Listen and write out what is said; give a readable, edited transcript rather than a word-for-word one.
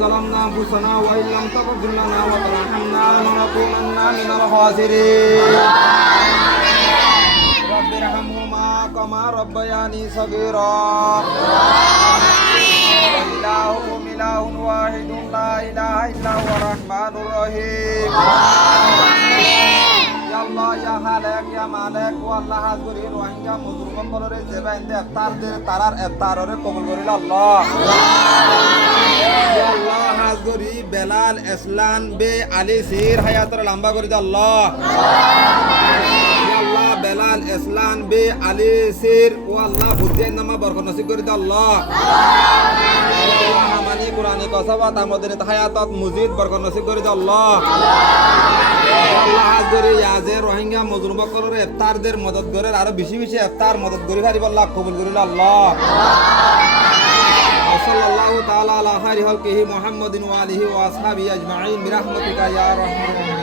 ظلمنا أنفسنا وإن لم تغفر لنا وترحمنا لنكونن من الخاسرين رب ارحمهما كما ربياني صغيرا وإلهكم إله واحد لا إله إلا هو الرحمن الرحيم يا الله يا خالق يا مالك والله حاضري روحانيا مظلوم বলরে জেবাইন্দে ইফতারদের তারার ইফতাররে কবুল করিল আল্লাহ ইয়া আল্লাহ হাজরি বেলাল ইসলাম বে আলী সির হায়াতর লম্বা করে দে আল্লাহ ইয়া আল্লাহ বেলাল ইসলাম বে আলী সির ও আল্লাহ বুঝেন নামা বরকত নসিব করে দে আল্লাহ আল্লাহ আমানি কুরআনি কসাবাত আমাদের হায়াতত মজিদ বরকত নসিব করে দে আল্লাহ আল্লাহ হাজরি ইয়াজে রোহিঙ্গা মজলুম বকরের ইফতারদের মদদ করে আর বেশি বেশি ইফতার মদদ করি পারিব আল্লাহ কবুল করিল আল্লাহ সাল্লাল্লাহু তাআলা আলা খাইরি খালকিহি মুহাম্মাদিন ওয়া আলিহি ওয়া আসহাবিহি আজমাইন বিরহমাতিকা ইয়া রাহমানুর রাহিম।